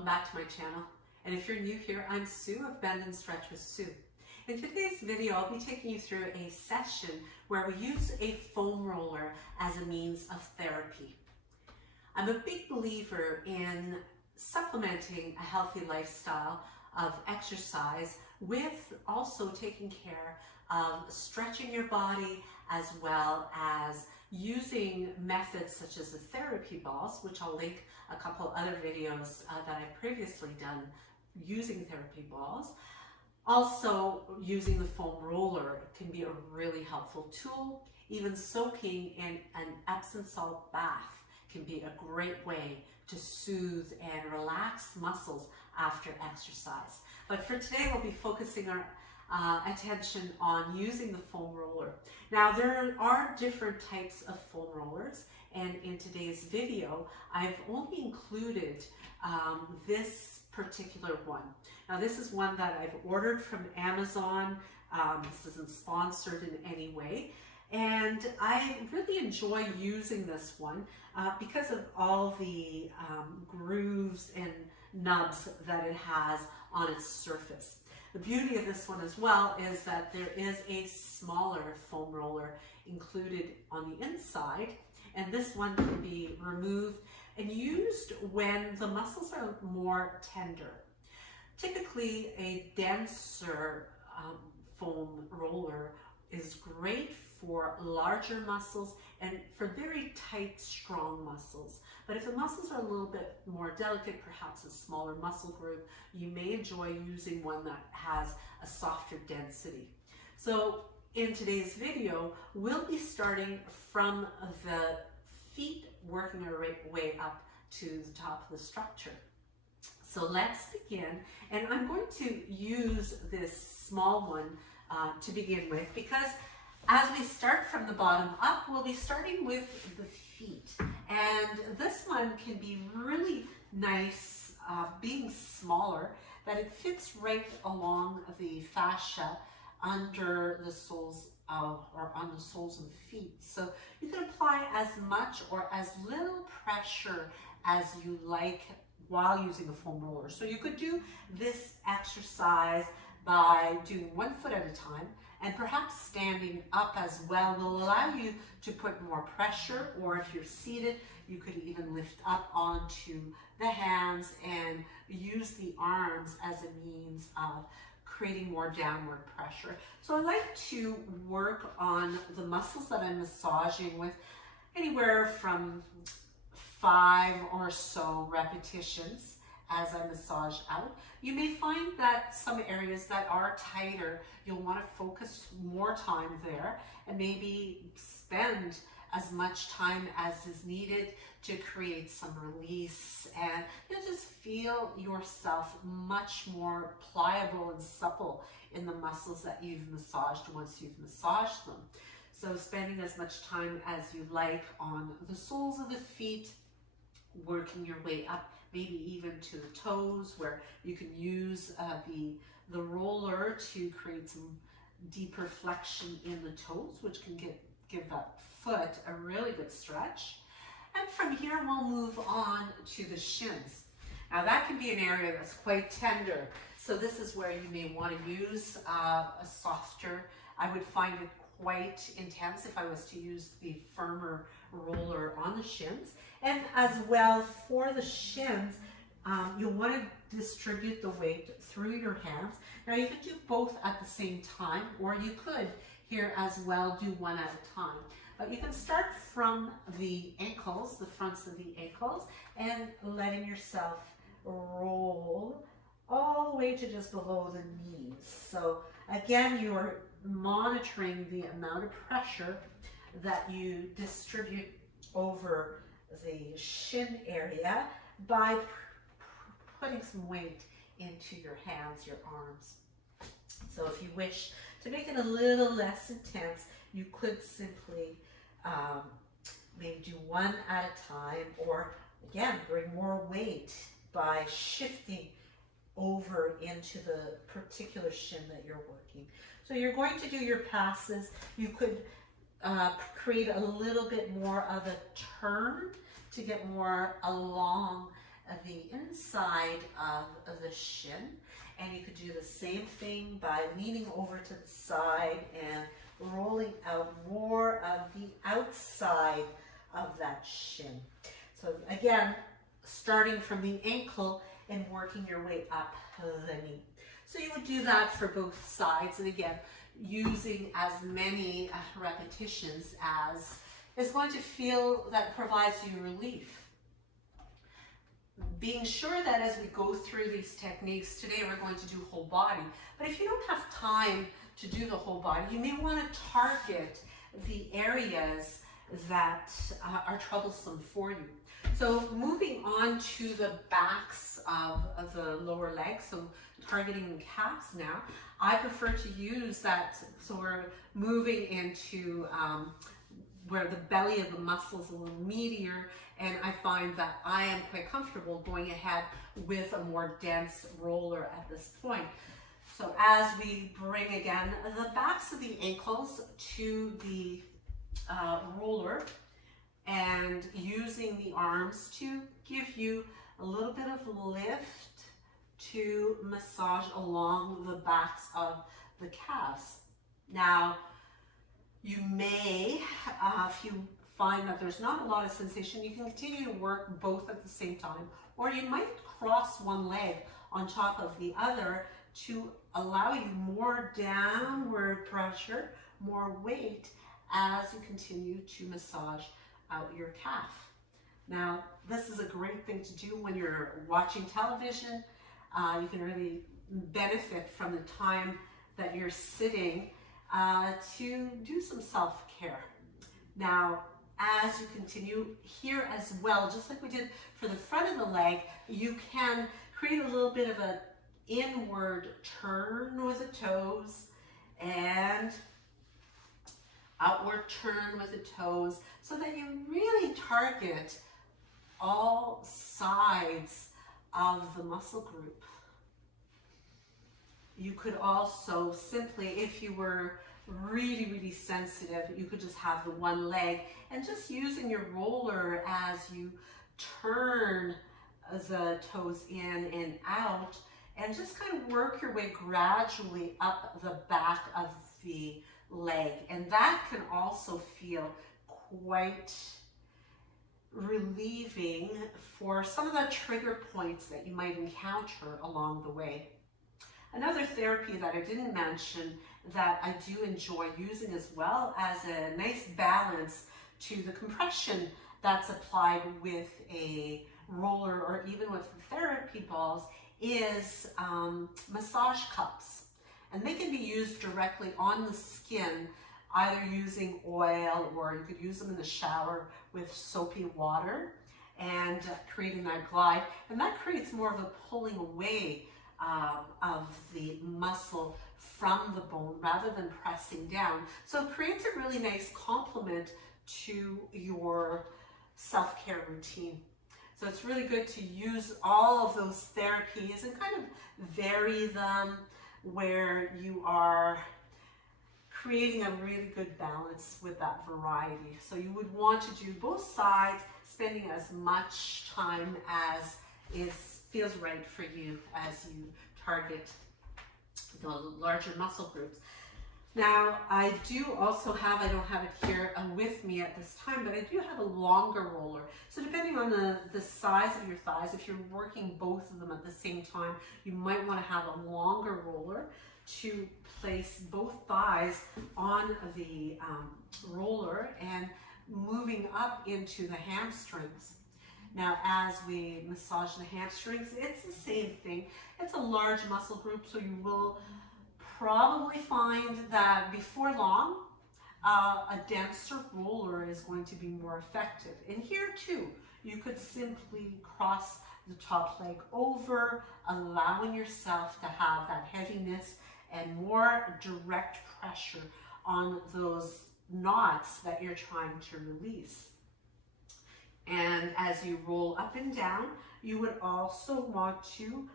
welcome back to my channel. And if you're new here, I'm Sue of Bendnstretch with Sue. In today's video, I'll be taking you through a session where we use a foam roller as a means of therapy. I'm a big believer in supplementing a healthy lifestyle of exercise with also taking care of stretching your body, as well as using methods such as the therapy balls, which I'll link a couple other videos that I've previously done using therapy balls. Also, using the foam roller can be a really helpful tool. Even soaking in an Epsom salt bath can be a great way to soothe and relax muscles after exercise. But for today, we'll be focusing our attention on using the foam roller. Now, there are different types of foam rollers, and in today's video, I've only included this particular one. Now, this is one that I've ordered from Amazon. This isn't sponsored in any way. And I really enjoy using this one because of all the grooves and nubs that it has on its surface. The beauty of this one as well is that there is a smaller foam roller included on the inside, and this one can be removed and used when the muscles are more tender. Typically, a denser foam roller is great for larger muscles and for very tight, strong muscles. But if the muscles are a little bit more delicate, perhaps a smaller muscle group, you may enjoy using one that has a softer density. So in today's video, we'll be starting from the feet, working our way up to the top of the structure. So let's begin, and I'm going to use this small one to begin with, because as we start from the bottom up, we'll be starting with the feet. And this one can be really nice, being smaller, that it fits right along the fascia under the soles or on the soles of the feet. So you can apply as much or as little pressure as you like while using a foam roller. So you could do this exercise by doing 1 foot at a time, and perhaps standing up as well will allow you to put more pressure, or if you're seated, you could even lift up onto the hands and use the arms as a means of creating more downward pressure. So I like to work on the muscles that I'm massaging with anywhere from 5 or so repetitions as I massage out. You may find that some areas that are tighter, you'll want to focus more time there and maybe spend as much time as is needed to create some release, and you'll just feel yourself much more pliable and supple in the muscles that you've massaged once you've massaged them. So spending as much time as you like on the soles of the feet, working your way up, maybe even to the toes, where you can use the roller to create some deeper flexion in the toes, which can give that foot a really good stretch. And from here, we'll move on to the shins. Now that can be an area that's quite tender. So this is where you may want to use a softer, I would find it quite intense if I was to use the firmer roller on the shins. And as well, for the shins, you'll want to distribute the weight through your hands. Now you could do both at the same time, or you could here as well do one at a time. But you can start from the ankles, the fronts of the ankles, and letting yourself roll all the way to just below the knees. So again, you're monitoring the amount of pressure that you distribute over the shin area by putting some weight into your hands, your arms. So if you wish to make it a little less intense, you could simply maybe do one at a time, or again, bring more weight by shifting over into the particular shin that you're working. So you're going to do your passes. You could create a little bit more of a turn to get more along the inside of the shin. And you could do the same thing by leaning over to the side and rolling out more of the outside of that shin. So again, starting from the ankle and working your way up the knee. So you would do that for both sides, and again, using as many repetitions as is going to feel that provides you relief. Being sure that as we go through these techniques, today we're going to do whole body, but if you don't have time to do the whole body, you may want to target the areas that are troublesome for you. So moving on to the backs of the lower legs, so targeting the calves now, I prefer to use that, so we're moving into where the belly of the muscle is a little meatier, and I find that I am quite comfortable going ahead with a more dense roller at this point. So as we bring again the backs of the ankles to the roller, and using the arms to give you a little bit of lift to massage along the backs of the calves. Now, you may, if you find that there's not a lot of sensation, you can continue to work both at the same time, or you might cross one leg on top of the other to allow you more downward pressure, more weight as you continue to massage out your calf. Now, this is a great thing to do when you're watching television. You can really benefit from the time that you're sitting to do some self-care. Now, as you continue here as well, just like we did for the front of the leg, you can create a little bit of an inward turn with the toes and outward turn with the toes, so that you really target all sides of the muscle group. You could also simply, if you were really sensitive, you could just have the one leg and just using your roller as you turn the toes in and out, and just kind of work your way gradually up the back of the leg. And that can also feel quite relieving for some of the trigger points that you might encounter along the way. Another therapy that I didn't mention that I do enjoy using as well as a nice balance to the compression that's applied with a roller or even with therapy balls is massage cups. And they can be used directly on the skin, either using oil, or you could use them in the shower with soapy water and creating that glide. And that creates more of a pulling away of the muscle from the bone rather than pressing down. So it creates a really nice complement to your self-care routine. So it's really good to use all of those therapies and kind of vary them where you are creating a really good balance with that variety. So you would want to do both sides, spending as much time as feels right for you as you target the larger muscle groups. Now, I do also have, I don't have it here with me at this time, but I do have a longer roller. So depending on the size of your thighs, if you're working both of them at the same time, you might want to have a longer roller to place both thighs on the roller and moving up into the hamstrings. Now, as we massage the hamstrings, it's the same thing. It's a large muscle group, so you will probably find that before long, a denser roller is going to be more effective. And here too, you could simply cross the top leg over, allowing yourself to have that heaviness and more direct pressure on those knots that you're trying to release. And as you roll up and down, you would also want to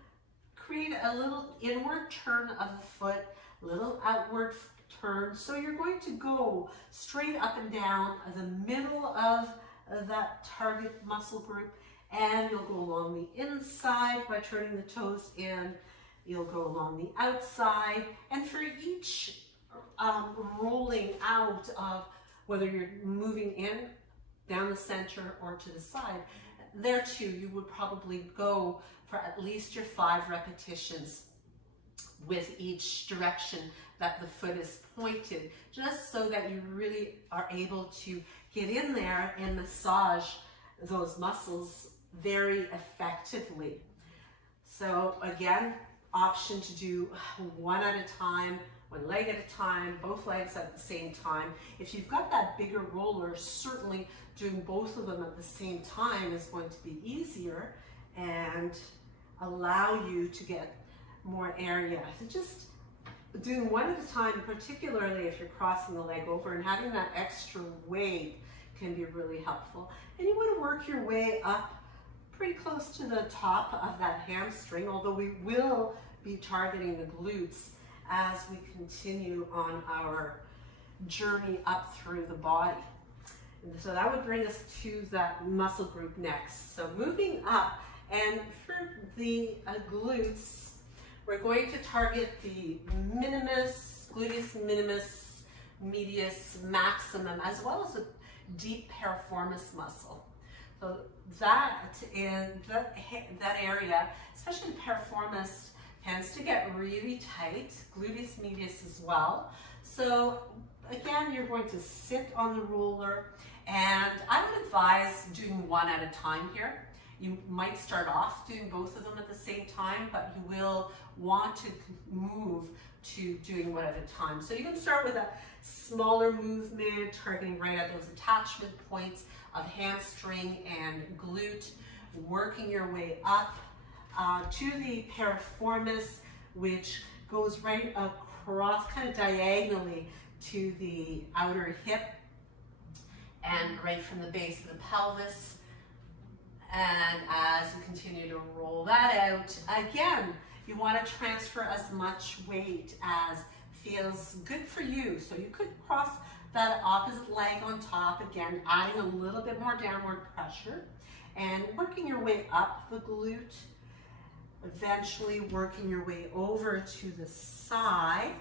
create a little inward turn of the foot, little outward turn. So you're going to go straight up and down the middle of that target muscle group, And you'll go along the inside by turning the toes in. You'll go along the outside. And for each rolling out of whether you're moving in, down the center, or to the side, there too, you would probably go for at least your 5 repetitions with each direction that the foot is pointed, just so that you really are able to get in there and massage those muscles very effectively. So again, option to do one at a time, one leg at a time, both legs at the same time. If you've got that bigger roller, certainly doing both of them at the same time is going to be easier and allow you to get more area. So just doing one at a time, particularly if you're crossing the leg over, and having that extra weight can be really helpful. And you want to work your way up pretty close to the top of that hamstring, although we will be targeting the glutes as we continue on our journey up through the body. And so that would bring us to that muscle group next. So moving up, and for the glutes, we're going to target the minimus, gluteus minimus, medius, maximum, as well as a deep piriformis muscle. So that area, especially piriformis, tends to get really tight, gluteus medius as well. So again, you're going to sit on the roller, and I would advise doing one at a time here. You might start off doing both of them at the same time, but you will want to move to doing one at a time. So you can start with a smaller movement, targeting right at those attachment points of hamstring and glute, working your way up to the piriformis, which goes right across, kind of diagonally to the outer hip and right from the base of the pelvis. And as you continue to roll that out, again, you want to transfer as much weight as feels good for you. So you could cross that opposite leg on top, again, adding a little bit more downward pressure and working your way up the glute, eventually working your way over to the side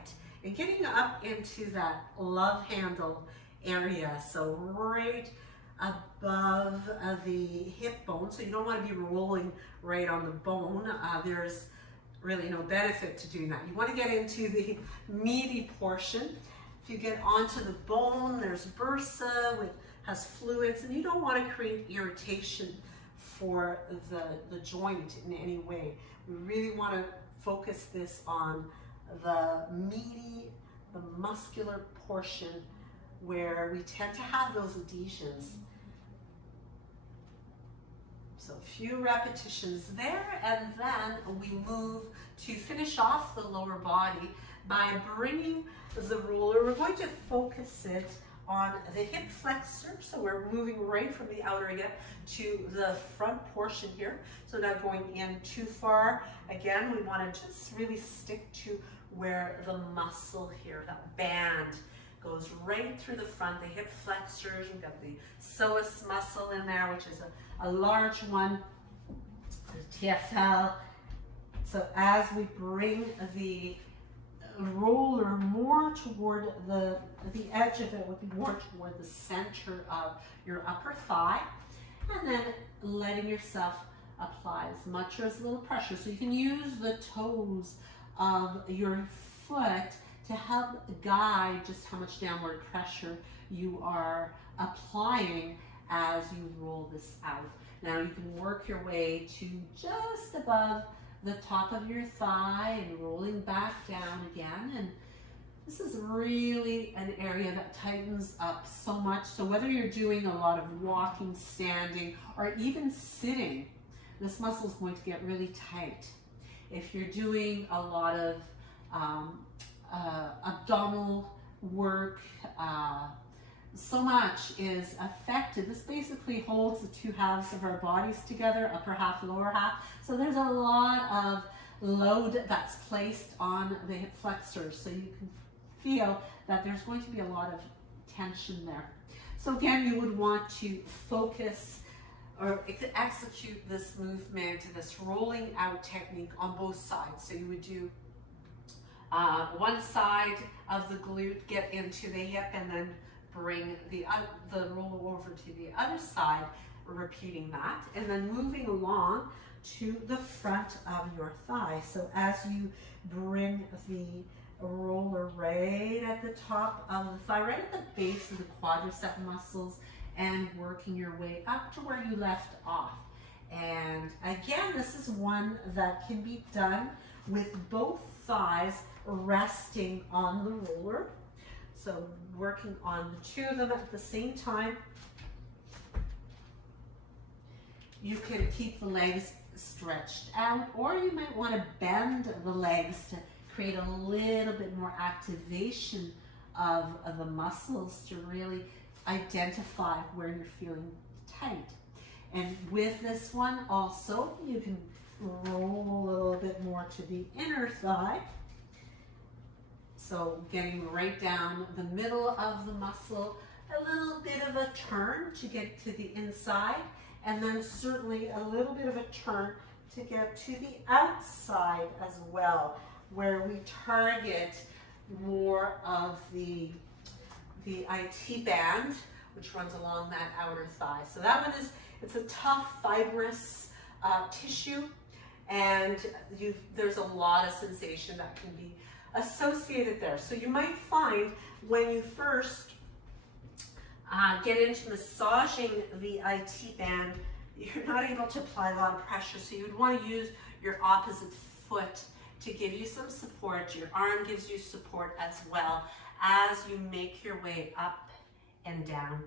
and getting up into that love handle area. So right above the hip bone, so you don't want to be rolling right on the bone. There's really no benefit to doing that. You want to get into the meaty portion. If you get onto the bone, there's bursa, which has fluids, and you don't want to create irritation for the joint in any way. We really want to focus this on the meaty, the muscular portion where we tend to have those adhesions. So a few repetitions there, and then we move to finish off the lower body by bringing the roller. We're going to focus it on the hip flexor. So we're moving right from the outer hip to the front portion here. So not going in too far. Again, we want to just really stick to where the muscle here, that band, goes right through the front, the hip flexors. We've got the psoas muscle in there, which is a large one, the TFL. So as we bring the roller more toward the edge of it, would be more toward the center of your upper thigh, and then letting yourself apply as much or as little pressure. So you can use the toes of your foot to help guide just how much downward pressure you are applying as you roll this out. Now you can work your way to just above the top of your thigh and rolling back down again. And this is really an area that tightens up so much. So whether you're doing a lot of walking, standing, or even sitting, this muscle is going to get really tight. If you're doing a lot of abdominal work, so much is affected. This basically holds the two halves of our bodies together, upper half, lower half. So there's a lot of load that's placed on the hip flexors. So you can feel that there's going to be a lot of tension there. So again, you would want to focus or execute this movement, this rolling out technique on both sides. So you would do one side of the glute, get into the hip, and then bring the roller over to the other side, repeating that, and then moving along to the front of your thigh. So as you bring the roller right at the top of the thigh, right at the base of the quadricep muscles, and working your way up to where you left off. And again, this is one that can be done with both thighs resting on the roller. So working on the two of them at the same time. You can keep the legs stretched out, or you might want to bend the legs to create a little bit more activation of the muscles to really identify where you're feeling tight. And with this one also, you can roll a little bit more to the inner thigh. So getting right down the middle of the muscle, a little bit of a turn to get to the inside, and then certainly a little bit of a turn to get to the outside as well, where we target more of the IT band, which runs along that outer thigh. So that one it's a tough, fibrous tissue, and there's a lot of sensation that can be associated there. So you might find when you first get into massaging the IT band, you're not able to apply a lot of pressure, so you'd want to use your opposite foot to give you some support. Your arm gives you support as well as you make your way up and down.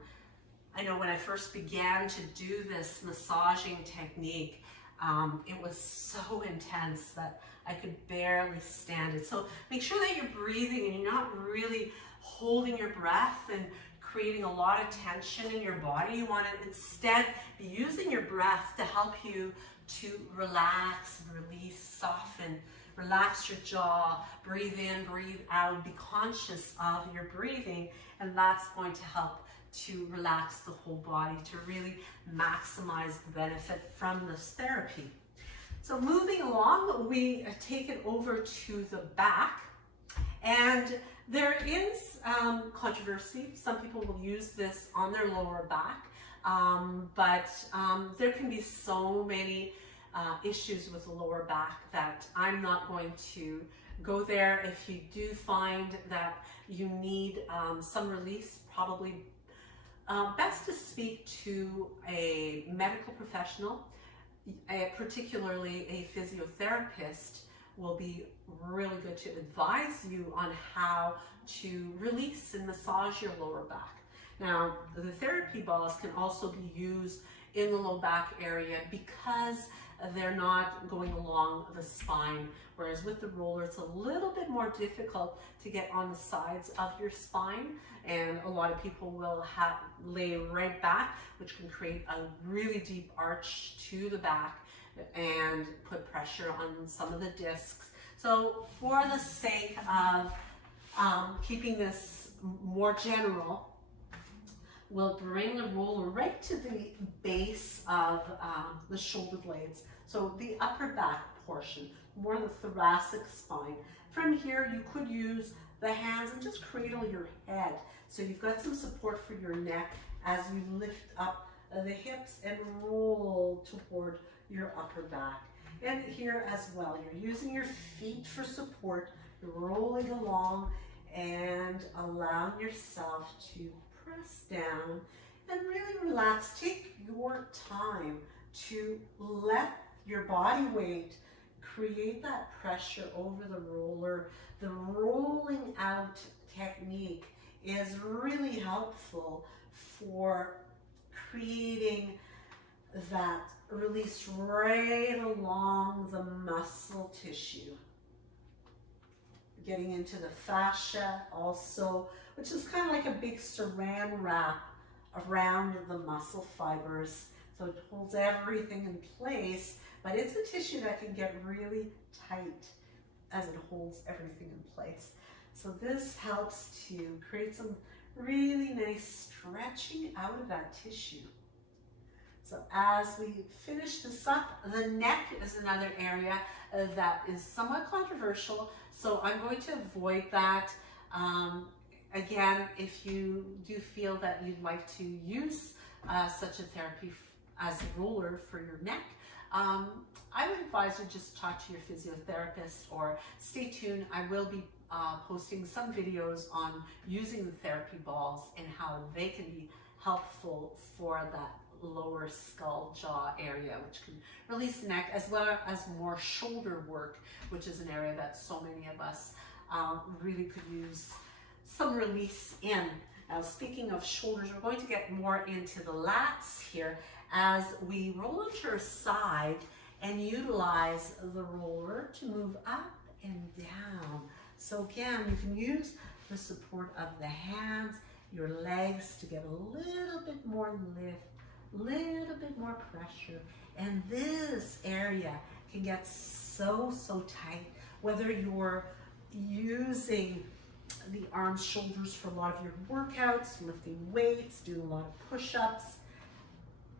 I know when I first began to do this massaging technique, it was so intense that I could barely stand it. So make sure that you're breathing and you're not really holding your breath and creating a lot of tension in your body. You want to instead be using your breath to help you to relax, release, soften, relax your jaw, breathe in, breathe out, be conscious of your breathing, and that's going to help to relax the whole body, to really maximize the benefit from this therapy. So moving along, we take it over to the back, and there is controversy. Some people will use this on their lower back, but there can be so many issues with the lower back that I'm not going to go there. If you do find that you need some release, probably best to speak to a medical professional, particularly a physiotherapist will be really good to advise you on how to release and massage your lower back. Now, the therapy balls can also be used in the low back area because they're not going along the spine, whereas with the roller it's a little bit more difficult to get on the sides of your spine, and a lot of people will lay right back, which can create a really deep arch to the back and put pressure on some of the discs. So for the sake of keeping this more general, we'll bring the roller right to the base of the shoulder blades. So the upper back portion, more the thoracic spine. From here, you could use the hands and just cradle your head. So you've got some support for your neck as you lift up the hips and roll toward your upper back. And here as well, you're using your feet for support. You're rolling along and allowing yourself to press down and really relax. Take your time to let your body weight create that pressure over the roller. The rolling out technique is really helpful for creating that release right along the muscle tissue. Getting into the fascia also, which is kind of like a big saran wrap around the muscle fibers. So it holds everything in place, but it's a tissue that can get really tight as it holds everything in place. So this helps to create some really nice stretching out of that tissue. So as we finish this up, the neck is another area that is somewhat controversial, so I'm going to avoid that. Again, if you do feel that you'd like to use such a therapy as a roller for your neck, I would advise you just talk to your physiotherapist or stay tuned. I will be posting some videos on using the therapy balls and how they can be helpful for that lower skull jaw area, which can release the neck, as well as more shoulder work, which is an area that so many of us really could use some release in. Now, speaking of shoulders, we're going to get more into the lats here as we roll onto our side and utilize the roller to move up and down. So again, you can use the support of the hands, your legs to get a little bit more lift, little bit more pressure, and this area can get so tight, whether you're using the arms, shoulders for a lot of your workouts, lifting weights, doing a lot of push-ups,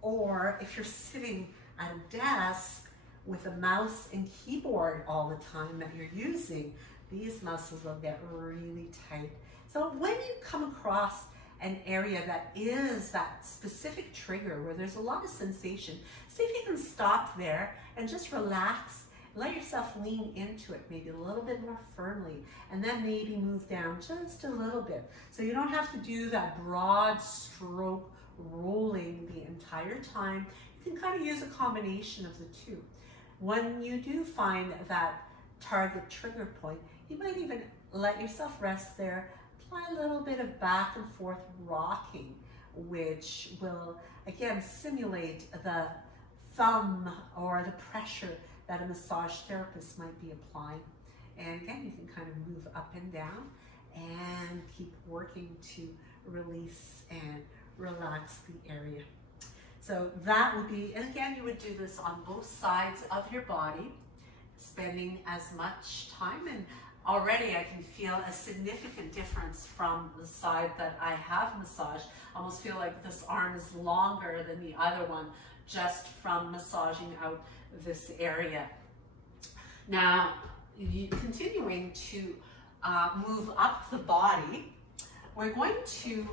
or if you're sitting at a desk with a mouse and keyboard all the time that you're using, these muscles will get really tight. So when you come across an area that is that specific trigger where there's a lot of sensation, see if you can stop there and just relax. Let yourself lean into it maybe a little bit more firmly, and then maybe move down just a little bit. So you don't have to do that broad stroke rolling the entire time. You can kind of use a combination of the two. When you do find that target trigger point, you might even let yourself rest there, apply a little bit of back and forth rocking, which will again simulate the thumb or the pressure that a massage therapist might be applying. And again, you can kind of move up and down and keep working to release and relax the area. So that would be, and again, you would do this on both sides of your body, spending as much time, and already I can feel a significant difference from the side that I have massaged. I almost feel like this arm is longer than the other one just from massaging out this area. Now, continuing to move up the body, we're going to,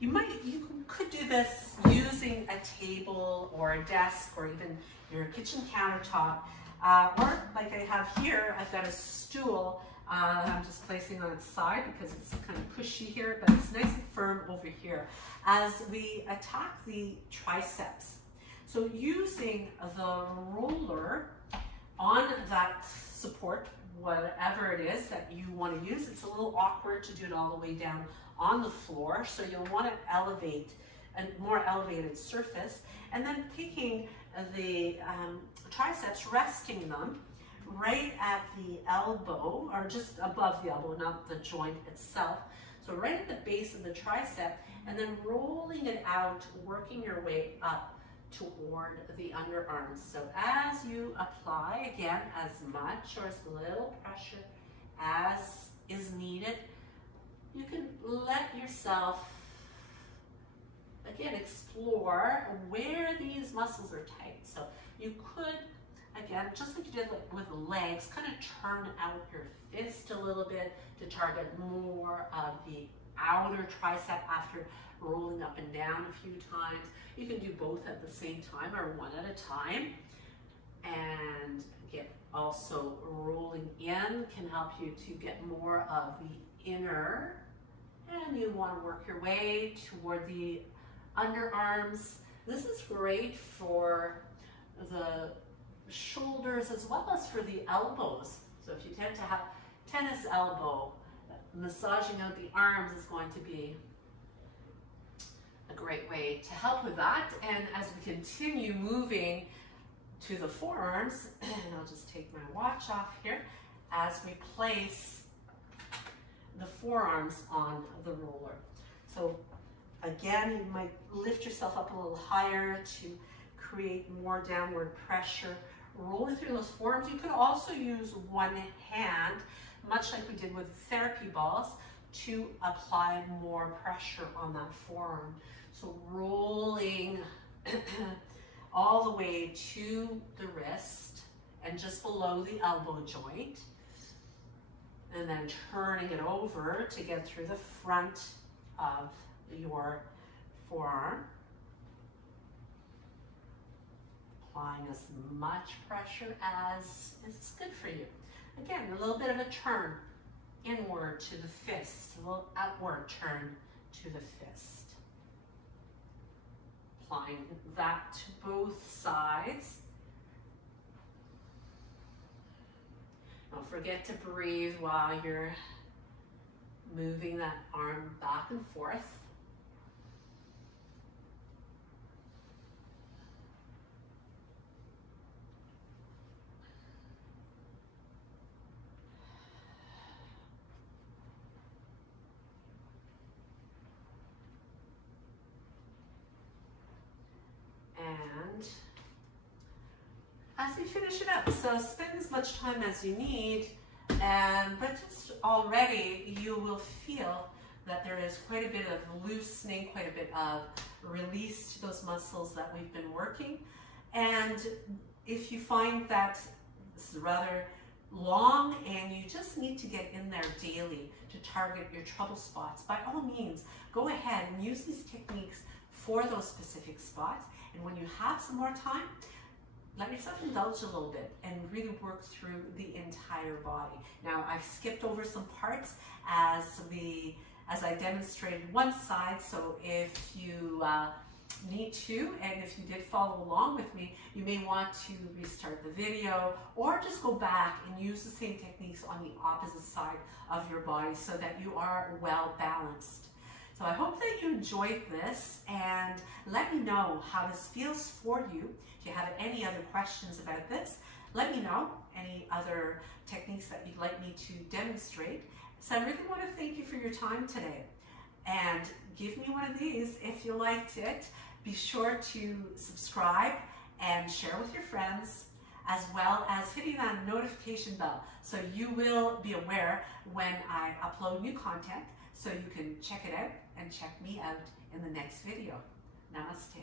you could do this using a table or a desk or even your kitchen countertop, or like I have here, I've got a stool. I'm just placing on its side because it's kind of cushy here, but it's nice and firm over here as we attack the triceps. So using the roller on that support, whatever it is that you want to use, it's a little awkward to do it all the way down on the floor, so you'll want to elevate a more elevated surface, and then taking the triceps, resting them right at the elbow, or just above the elbow, not the joint itself. So right at the base of the tricep, and then rolling it out, working your way up toward the underarms. So as you apply, again, as much or as little pressure as is needed, you can let yourself, again, explore where these muscles are tight. So you could, again, just like you did with the legs, kind of turn out your fist a little bit to target more of the outer tricep after rolling up and down a few times. You can do both at the same time or one at a time. And get also rolling in can help you to get more of the inner. And you want to work your way toward the underarms. This is great for the shoulders as well as for the elbows. So if you tend to have tennis elbow, massaging out the arms is going to be a great way to help with that. And as we continue moving to the forearms, and I'll just take my watch off here, as we place the forearms on the roller. So again, you might lift yourself up a little higher to create more downward pressure, rolling through those forearms. You could also use one hand, much like we did with therapy balls, to apply more pressure on that forearm. So rolling all the way to the wrist and just below the elbow joint. And then turning it over to get through the front of your forearm. Applying as much pressure as is good for you. Again, a little bit of a turn inward to the fist, a little outward turn to the fist. Applying that to both sides. Don't forget to breathe while you're moving that arm back and forth. And as we finish it up, so spend as much time as you need, but just already you will feel that there is quite a bit of loosening, quite a bit of release to those muscles that we've been working. And if you find that this is rather long and you just need to get in there daily to target your trouble spots, by all means, go ahead and use these techniques for those specific spots. And when you have some more time, let yourself indulge a little bit and really work through the entire body. Now, I've skipped over some parts as I demonstrated one side, so if you need to, and if you did follow along with me, you may want to restart the video or just go back and use the same techniques on the opposite side of your body so that you are well balanced. So I hope that you enjoyed this, and let me know how this feels for you. If you have any other questions about this, let me know any other techniques that you'd like me to demonstrate. So I really want to thank you for your time today, and give me one of these if you liked it. Be sure to subscribe and share with your friends, as well as hitting that notification bell so you will be aware when I upload new content, so you can check it out and check me out in the next video. Namaste.